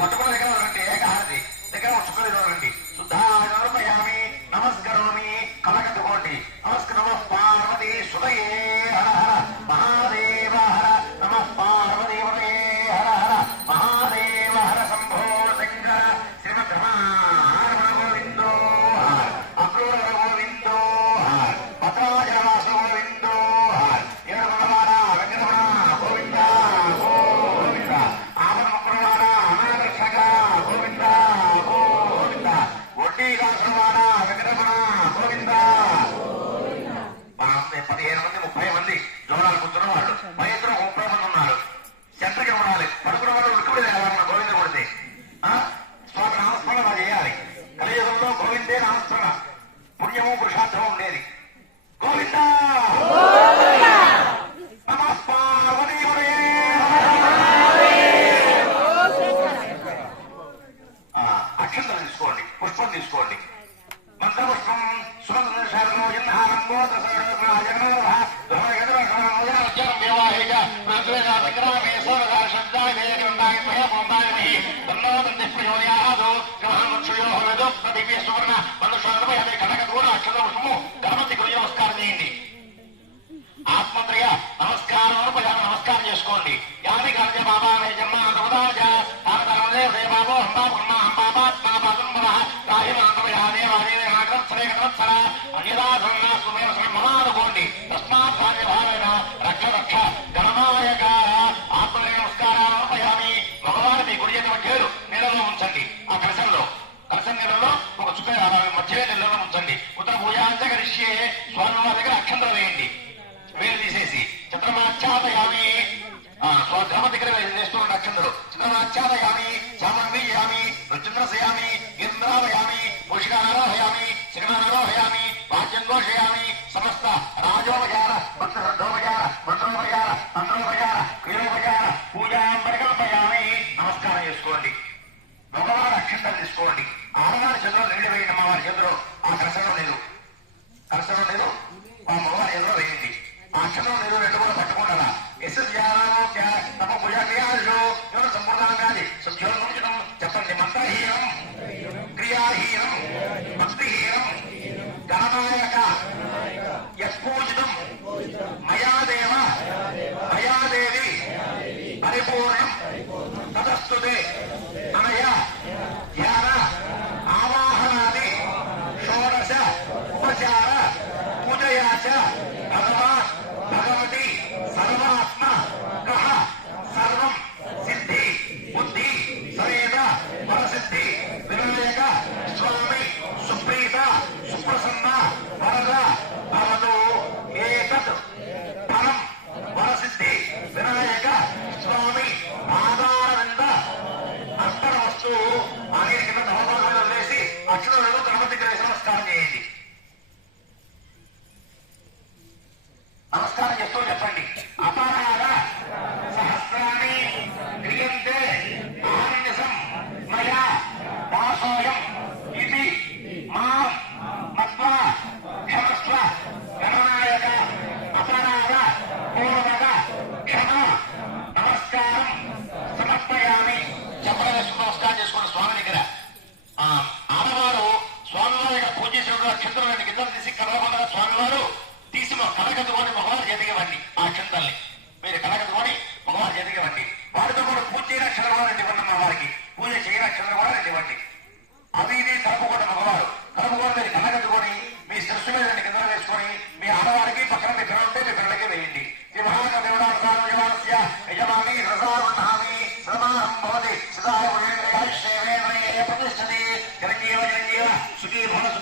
పట్టుకున్న దగ్గర రండి, ఏకహారతి దగ్గర చుక్కలు రండి. శుద్ధామి నమస్కరోమి కలకట్టుకోండి. నమస్కరమ పార్వతీ సుతయే హర హర మహాదేవ హర నమ పార్వతీవతయే హర హర మహాదేవ హర శంభో శంకర శ్రీమద్రమణ గోవిందో హర అక్రూర గోవిందో హర భద్రాజవాస గోవిందో హర ఏడుమలవాడ వెంకటరమణ గోవింద గోవింద ఆవరమకురవాడ అనాదర్శక గోవింద గోవింద ఒడ్డీదాసువాడ వెంకటరమణ గోవింద. 15 మంది 30 మంది జోరాలు కూర్చున్న వాళ్ళు, పైన 30 మంది ఉన్నారు. సెంటర్కి ఉండాలి. పడుకున్న వాళ్ళు ఉట్టుబడి మన గోవింద కొడితే స్వామి నామస్మరణ చేయాలి. కలియుగంలో గోవిందే నామస్మరణ, పుణ్యము పురుషార్థము ఉండేది. గోవింద అక్షంతలు తీసుకోండి, పుష్పం తీసుకోండి. మంత్రపుష్పం సుమంత్రశాలలో గణపతి గురి నమస్కారం చేయండి. ఆత్మత్రయ నమస్కారం నమస్కారం చేసుకోండి. యాది గర్జ బాబా జన్మ నవదాజ తామదే బాబో హంబా బ్రహ్మ హంబాత్మా బాధం అనుకోండి. తస్మాత్ భావేన రక్ష రక్ష గణనాయక ఆత్మనే నమస్కారాన్ని భగవాన్ మీ గుడి మధ్యలో నీళ్ళలో ఉంచండి. ఆ కలశం నీళ్ళలో ఒక చుక్క మధ్య నీళ్ళలో ఉంచండి. ఉత్తర పూజాంచ గరిష్యే స్వామి దగ్గర అక్షంతలు వేయండి. వేలు తీసేసి చిత్రమాచ్ఛాదయామి స్వగ్రామ దగ్గర వేస్తూ ఉన్న అక్షంతలు చిత్రమాచ్ఛాదయామి చామన్వీయామి నృత్యంద్రసయామి ఇంద్రావయామి పోషికారోహయామి శిఖనారోహయామి వాద్యం ఘోషయామి సమస్త రాజోపచార భక్తోపచార మంత్రోపచార తంత్రోపచార క్రియోపచార పూజాంబరికల్పయామి. నమస్కారం చేసుకోండి. మగవారి అక్షంతలు తీసుకోండి. ఆడవారి చేతిలో నీళ్ళు వేయండి. అమ్మవారి చేతిలో ఆ కలశంలో లేదు, ఆ మగవారి చేతిలో వేయండి. ఆ అక్షంలో నీరు రెండు కూడా పట్టుకుంటారా? తమ భుజాలు సంపూర్ణంగాది శుద్ధ్యోన్ముంచడం చెప్పండి. మంత్రహీనం క్రియాహీనం భక్తిహీనం గణనాయక యత్పూజితం మయాదేవ మయాదేవి పరిపూర్ణం తదస్తుతే అనయ ధ్యాన ఆవాహనాది షోడశ ఉపచార పూజయాచ భగవాన్ భగవతి సర్వాత్మ కహ సర్వం సిద్ధి బుద్ధి సమేత వరసిద్ధి వినాయక స్వామి సుప్రీత సుప్రసన్న వరద భవతు ఏతత్ ఫలం వరసిద్ధి వినాయక స్వామి ఆధారవింద అర్పణ వస్తువు అనేది కింద ధర్మభాగంలో వేసి అక్షరాలను గణపతి గ్రహ నమస్కారం చేయండి. నమస్కారం చేస్తూ చెప్పండి. అపరాధ సహస్రాన్ని క్రియంతే ఆనందసం మయా దాసోయం ఇది మాం మత్వా క్షమస్వ గణనాయక అపరాధ పూర్వక క్షమ నమస్కారం సమర్పయామి. చెప్పడం నమస్కారం చేసుకోండి. స్వామి దగ్గర ఆడవారు స్వామివారి దగ్గర పూజ చేసిన క్షేత్రంలో కింద తీసి కర్రబందగా స్వామివారు తీసి కలగట్టుకొని మగవారు చేతికివ్వండి ఆ క్షంతల్ని.